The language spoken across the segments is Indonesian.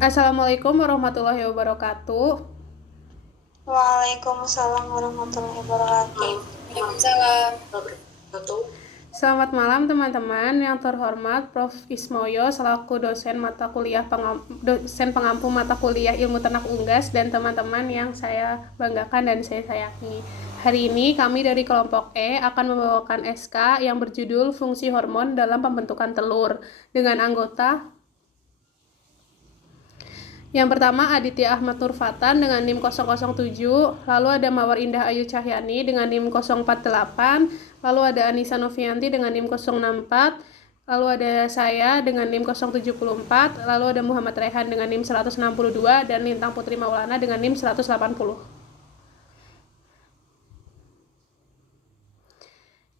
Assalamualaikum warahmatullahi wabarakatuh. Waalaikumsalam warahmatullahi wabarakatuh. Waalaikumsalam. Selamat malam teman-teman. Yang terhormat Prof. Ismoyo selaku dosen pengampu mata kuliah Ilmu Ternak Unggas dan teman-teman yang saya banggakan dan saya sayangi. Hari ini kami dari kelompok E akan membawakan SK yang berjudul Fungsi Hormon dalam Pembentukan Telur dengan anggota yang pertama Aditya Ahmad Nurfatan dengan NIM 007, lalu ada Mawar Indah Ayu Cahyani dengan NIM 048, lalu ada Anissa Novianti dengan NIM 064, lalu ada saya dengan NIM 074, lalu ada Muhammad Rehan dengan NIM 162, dan Lintang Putri Maulana dengan NIM 180.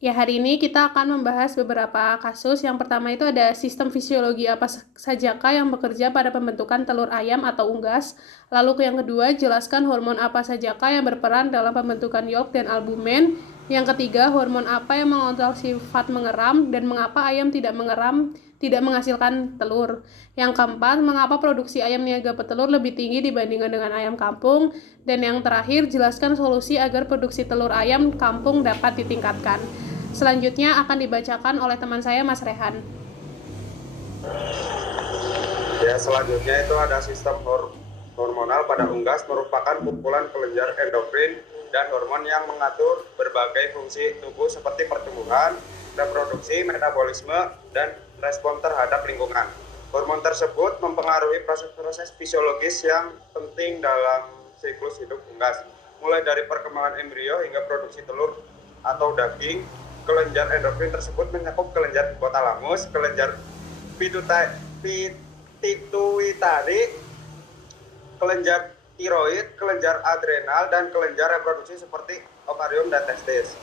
Ya, hari ini kita akan membahas beberapa kasus. Yang pertama itu ada sistem fisiologi apa sajakah yang bekerja pada pembentukan telur ayam atau unggas. Lalu yang kedua, jelaskan hormon apa sajakah yang berperan dalam pembentukan yolk dan albumen. Yang ketiga, hormon apa yang mengontrol sifat mengeram dan mengapa ayam tidak mengeram, tidak menghasilkan telur. Yang keempat, mengapa produksi ayam niaga petelur lebih tinggi dibandingkan dengan ayam kampung. Dan yang terakhir, jelaskan solusi agar produksi telur ayam kampung dapat ditingkatkan. Selanjutnya akan dibacakan oleh teman saya, Mas Rehan. Ya, selanjutnya itu ada sistem hormonal pada unggas merupakan kumpulan kelenjar endokrin dan hormon yang mengatur berbagai fungsi tubuh seperti pertumbuhan, reproduksi, metabolisme, dan respon terhadap lingkungan. Hormon tersebut mempengaruhi proses-proses fisiologis yang penting dalam siklus hidup unggas, mulai dari perkembangan embrio hingga produksi telur atau daging. Kelenjar endokrin tersebut mencakup kelenjar hipotalamus, kelenjar pituitari, kelenjar tiroid, kelenjar adrenal, dan kelenjar reproduksi seperti ovarium dan testis.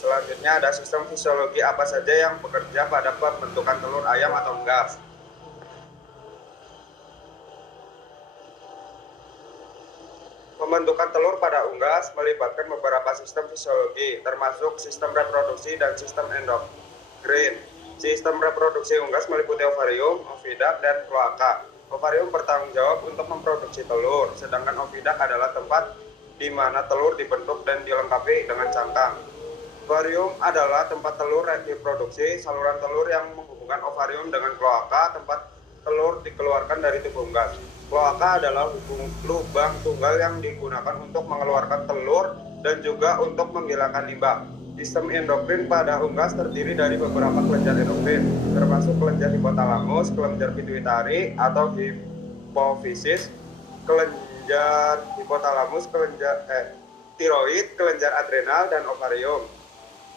Selanjutnya ada sistem fisiologi apa saja yang bekerja pada pembentukan telur ayam atau unggas. Pembentukan telur pada unggas melibatkan beberapa sistem fisiologi, termasuk sistem reproduksi dan sistem endokrin. Sistem reproduksi unggas meliputi ovarium, ovidak, dan kloaka. Ovarium bertanggung jawab untuk memproduksi telur, sedangkan ovidak adalah tempat di mana telur dibentuk dan dilengkapi dengan cangkang. Ovarium adalah tempat telur diproduksi, saluran telur yang menghubungkan ovarium dengan kloaka, tempat telur dikeluarkan dari tubuh unggas. Kloaka adalah lubang tunggal yang digunakan untuk mengeluarkan telur dan juga untuk menghilangkan limbah. Sistem endokrin pada unggas terdiri dari beberapa kelenjar endokrin, termasuk kelenjar hipotalamus, kelenjar pituitari atau hipofisis, kelenjar hipotalamus, kelenjar tiroid, kelenjar adrenal, dan ovarium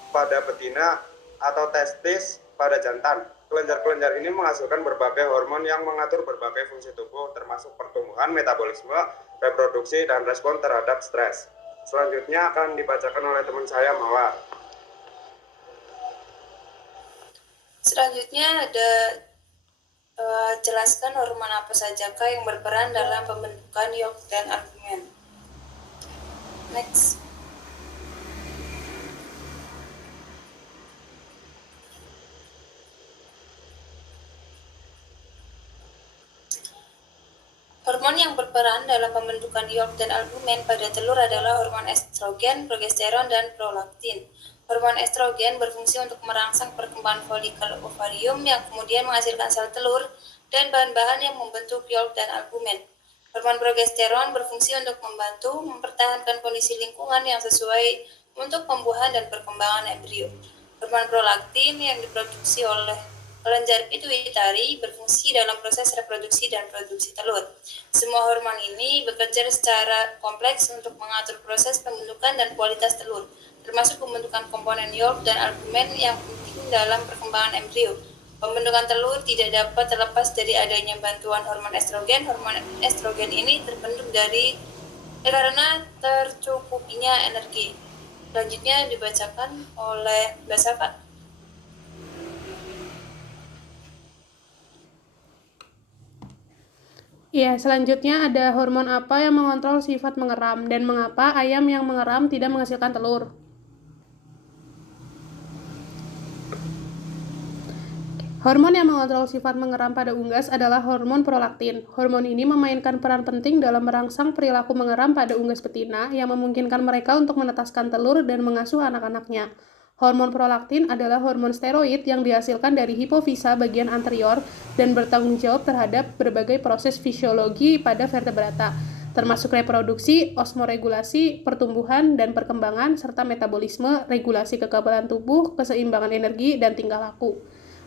pada betina atau testis pada jantan. Kelenjar-kelenjar ini menghasilkan berbagai hormon yang mengatur berbagai fungsi tubuh, termasuk pertumbuhan, metabolisme, reproduksi, dan respon terhadap stres. Selanjutnya akan dibacakan oleh teman saya, Mawar. Selanjutnya ada jelaskan hormon apa sajakah yang berperan dalam pembentukan yolk dan albumen. Next. Hormon yang berperan dalam pembentukan yolk dan albumen pada telur adalah hormon estrogen, progesteron, dan prolaktin. Hormon estrogen berfungsi untuk merangsang perkembangan folikel ovarium yang kemudian menghasilkan sel telur dan bahan-bahan yang membentuk yolk dan albumen. Hormon progesteron berfungsi untuk membantu mempertahankan kondisi lingkungan yang sesuai untuk pembuahan dan perkembangan embrio. Hormon prolaktin yang diproduksi oleh kelenjar pituitari berfungsi dalam proses reproduksi dan produksi telur. Semua hormon ini bekerja secara kompleks untuk mengatur proses pembentukan dan kualitas telur, termasuk pembentukan komponen yolk dan albumen yang penting dalam perkembangan embrio. Pembentukan telur tidak dapat terlepas dari adanya bantuan hormon estrogen. Hormon estrogen ini terbentuk karena tercukupinya energi. Selanjutnya dibacakan oleh Mbak Safa. Ya, selanjutnya ada hormon apa yang mengontrol sifat mengeram dan mengapa ayam yang mengeram tidak menghasilkan telur. Hormon yang mengontrol sifat mengeram pada unggas adalah hormon prolaktin. Hormon ini memainkan peran penting dalam merangsang perilaku mengeram pada unggas betina yang memungkinkan mereka untuk menetaskan telur dan mengasuh anak-anaknya. Hormon prolaktin adalah hormon steroid yang dihasilkan dari hipofisa bagian anterior dan bertanggung jawab terhadap berbagai proses fisiologi pada vertebrata, termasuk reproduksi, osmoregulasi, pertumbuhan dan perkembangan, serta metabolisme, regulasi kekebalan tubuh, keseimbangan energi, dan tingkah laku.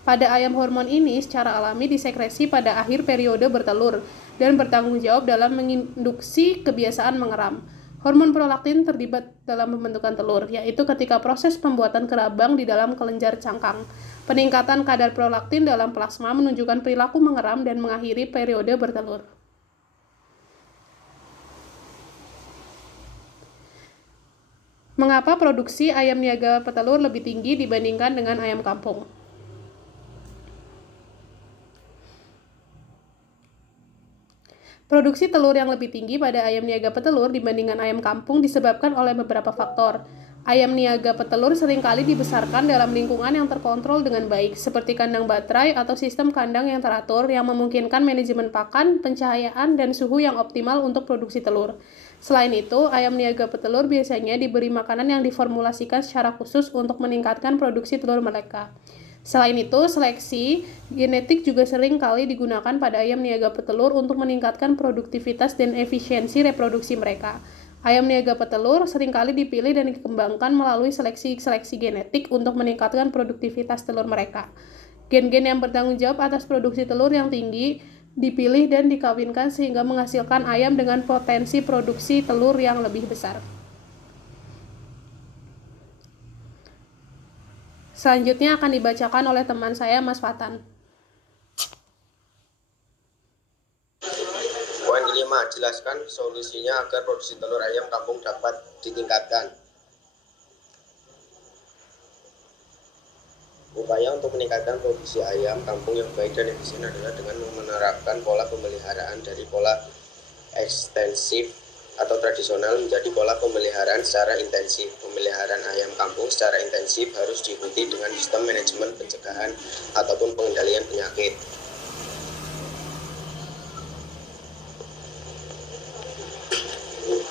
Pada ayam, hormon ini secara alami disekresi pada akhir periode bertelur dan bertanggung jawab dalam menginduksi kebiasaan mengeram. Hormon prolaktin terlibat dalam pembentukan telur, yaitu ketika proses pembuatan kerabang di dalam kelenjar cangkang. Peningkatan kadar prolaktin dalam plasma menunjukkan perilaku mengeram dan mengakhiri periode bertelur. Mengapa produksi ayam niaga petelur lebih tinggi dibandingkan dengan ayam kampung? Produksi telur yang lebih tinggi pada ayam niaga petelur dibandingkan ayam kampung disebabkan oleh beberapa faktor. Ayam niaga petelur seringkali dibesarkan dalam lingkungan yang terkontrol dengan baik, seperti kandang baterai atau sistem kandang yang teratur yang memungkinkan manajemen pakan, pencahayaan, dan suhu yang optimal untuk produksi telur. Selain itu, ayam niaga petelur biasanya diberi makanan yang diformulasikan secara khusus untuk meningkatkan produksi telur mereka. Selain itu, seleksi genetik juga sering kali digunakan pada ayam niaga petelur untuk meningkatkan produktivitas dan efisiensi reproduksi mereka. Ayam niaga petelur seringkali dipilih dan dikembangkan melalui seleksi genetik untuk meningkatkan produktivitas telur mereka. Gen-gen yang bertanggung jawab atas produksi telur yang tinggi dipilih dan dikawinkan sehingga menghasilkan ayam dengan potensi produksi telur yang lebih besar. Selanjutnya akan dibacakan oleh teman saya, Mas Fatan. Poin kelima, jelaskan solusinya agar produksi telur ayam kampung dapat ditingkatkan. Upaya untuk meningkatkan produksi ayam kampung yang baik dan efisien adalah dengan menerapkan pola pemeliharaan dari pola ekstensif atau tradisional menjadi pola pemeliharaan secara intensif. Pemeliharaan ayam kampung secara intensif harus diikuti dengan sistem manajemen pencegahan ataupun pengendalian penyakit.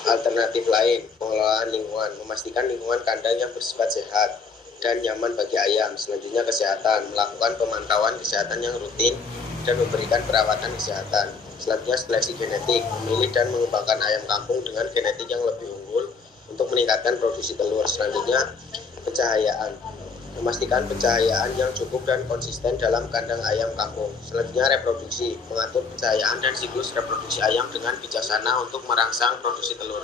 Alternatif lain, pengelolaan lingkungan, memastikan lingkungan kandang yang bersifat sehat dan nyaman bagi ayam. Selanjutnya kesehatan, melakukan pemantauan kesehatan yang rutin dan memberikan perawatan kesehatan. Selanjutnya seleksi genetik, memilih dan mengembangkan ayam kampung dengan genetik yang lebih unggul untuk meningkatkan produksi telur. Selanjutnya pencahayaan, memastikan pencahayaan yang cukup dan konsisten dalam kandang ayam kampung. Selanjutnya reproduksi, mengatur pencahayaan dan siklus reproduksi ayam dengan bijaksana untuk merangsang produksi telur.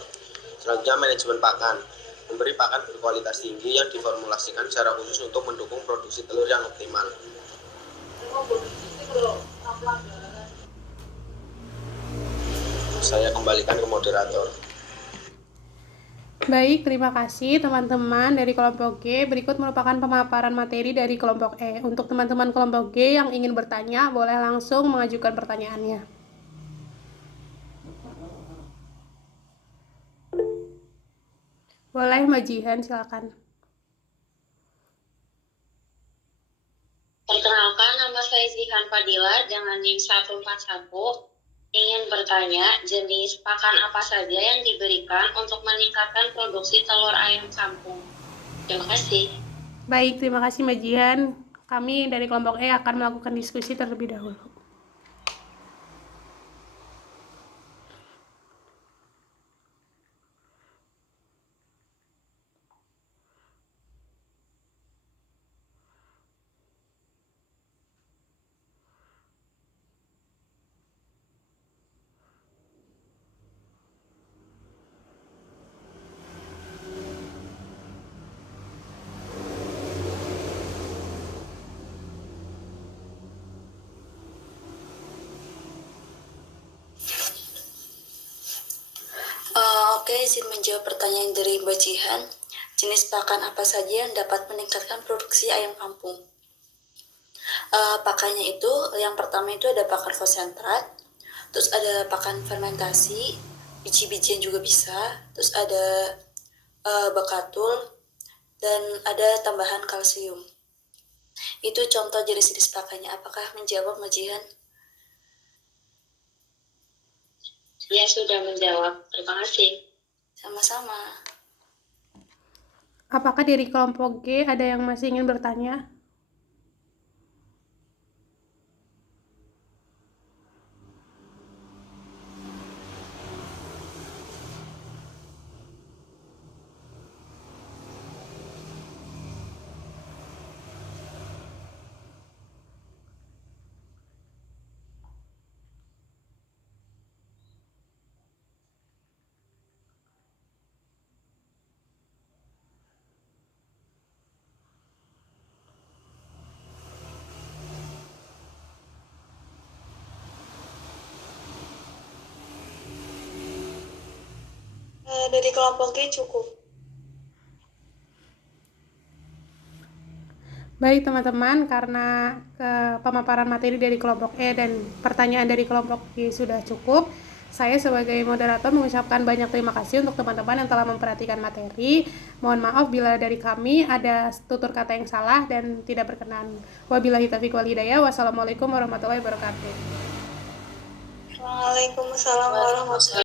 Selanjutnya manajemen pakan, memberi pakan berkualitas tinggi yang diformulasikan secara khusus untuk mendukung produksi telur yang optimal. Saya kembalikan ke moderator. Baik, terima kasih teman-teman dari kelompok G. Berikut merupakan pemaparan materi dari kelompok E. Untuk teman-teman kelompok G yang ingin bertanya, boleh langsung mengajukan pertanyaannya. Boleh, Mbak Jihan, silakan. Perkenalkan, nama saya Zihan Fadila dengan NIM 141. Ingin bertanya, jenis pakan apa saja yang diberikan untuk meningkatkan produksi telur ayam kampung? Terima kasih. Baik, terima kasih Mbak Jihan. Kami dari kelompok E akan melakukan diskusi terlebih dahulu. Oke, izin menjawab pertanyaan dari Mbak Jihan. Jenis pakan apa saja yang dapat meningkatkan produksi ayam kampung? Pakannya itu, yang pertama itu ada pakan konsentrat, terus ada pakan fermentasi, biji-bijian juga bisa, terus ada bekatul, dan ada tambahan kalsium. Itu contoh jenis-jenis pakainya. Apakah menjawab, Mbak Jihan? Ya, sudah menjawab. Terima kasih. Sama-sama. Apakah dari kelompok G ada yang masih ingin bertanya? Dari kelompok G cukup. Baik teman-teman, karena pemaparan materi dari kelompok E dan pertanyaan dari kelompok G sudah cukup, saya sebagai moderator mengucapkan banyak terima kasih untuk teman-teman yang telah memperhatikan materi. Mohon maaf bila dari kami ada tutur kata yang salah dan tidak berkenan. Wabillahi taufiq wal hidayah. Wassalamualaikum warahmatullahi wabarakatuh. Waalaikumsalam warahmatullahi wabarakatuh.